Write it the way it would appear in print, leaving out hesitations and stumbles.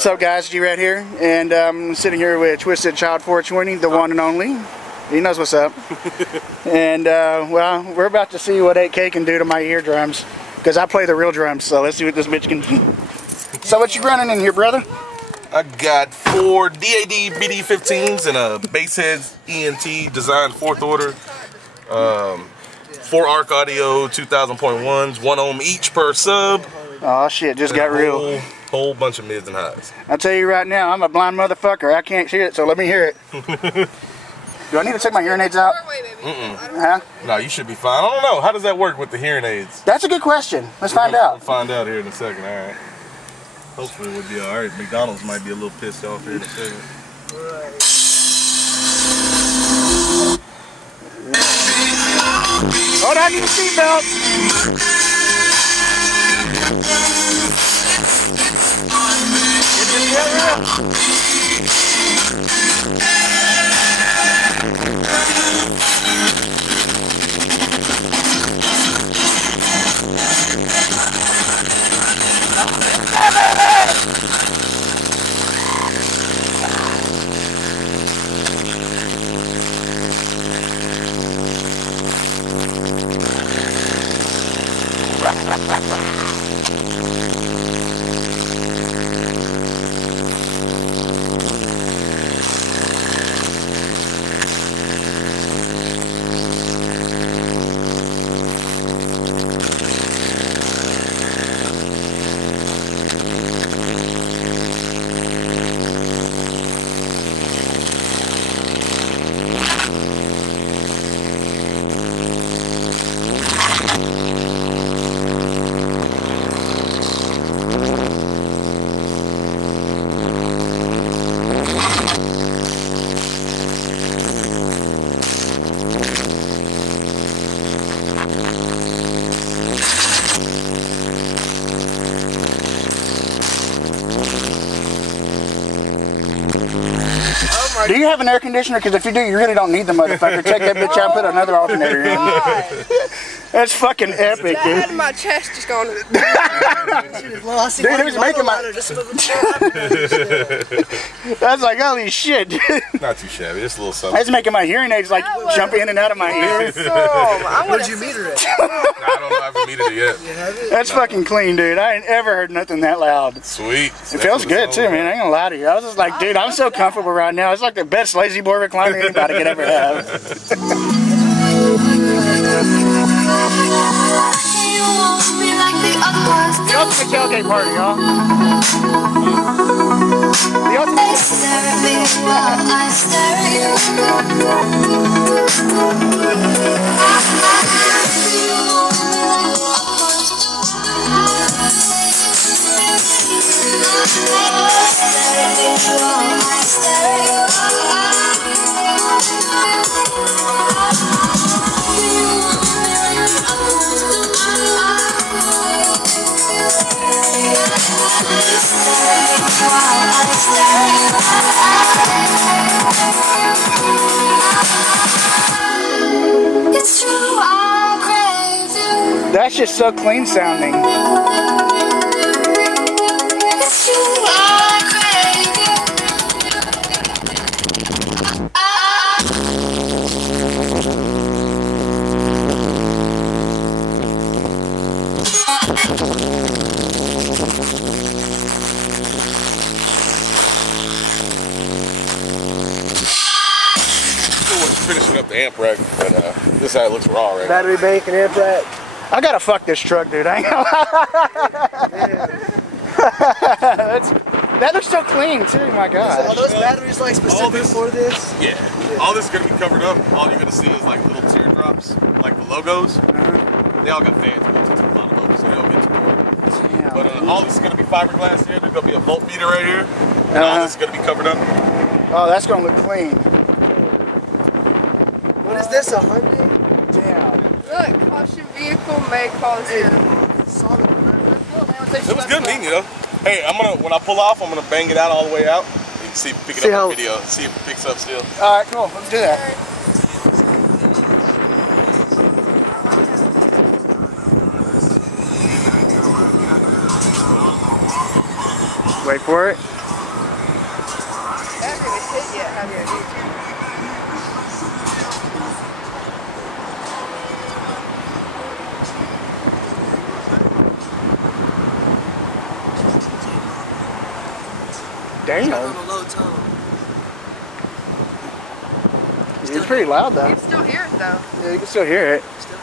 What's up, guys? G right here, and I'm sitting here with TwistedChild420, the one and only. He knows what's up. And well, we're about to see what 8K can do to my eardrums, because I play the real drums. So let's see what this bitch can do. So what you running in here, brother? I got 4 DAD BD 15's and a Basshead ENT designed 4th order. 4 ARC audio 2000.1's, 1 ohm each per sub. Oh shit, just got real. Whole bunch of mids and highs. I'll tell you right now, I'm a blind motherfucker. I can't hear it, so let me hear it. Do I need to take my hearing aids out? Huh? No, you should be fine. I don't know. How does that work with the hearing aids? That's a good question. Let's find out. We'll find out here in a second. All right. Hopefully we'll be all right. McDonald's might be a little pissed off here in a second. Hold on, I need a seatbelt. Do you have an air conditioner? Because if you do, you really don't need the motherfucker. Take that bitch out and put another alternator in. That's fucking epic, I dude. had my chest just going. Dude, it was making my... That's like, holy shit, dude. Not too shabby. Just a little something. That's making my hearing aids like jump in and out of my ears. Where'd you meet her at? I don't know. I haven't meted it yet. That's fucking clean, dude. I ain't ever heard nothing that loud. Sweet. It feels good too, man. I ain't gonna lie to you. I was just like, dude, I'm so comfortable right now. It's like the best lazy boy recliner anybody could ever have. The ultimate tailgate party, y'all. The ultimate That's just so clean sounding. Finishing up the amp rack, but this is how it looks raw right now. Battery bank and amp rack. I gotta fuck this truck, dude. I ain't gonna that looks so clean too, my god. Are those batteries like specific for this? Yeah. All this is gonna be covered up. All you're gonna see is like little teardrops, like the logos. They all got fans built into the bottom of them, so they don't get too cold. But all this is gonna be fiberglass here. There's gonna be a voltmeter right here, and all this is gonna be covered up. Oh, that's gonna look clean. What is this, a Hyundai? Damn. Look, caution vehicle may cause you. It was good meeting you though. Hey, when I pull off, I'm gonna bang it out all the way out. You can see, pick it up on video, see if it picks up still. All right, cool. Let's do that. Wait for it. Yeah, have you? Damn. On a low tone. It's pretty loud though. You can still hear it though. Yeah, you can still hear it. Still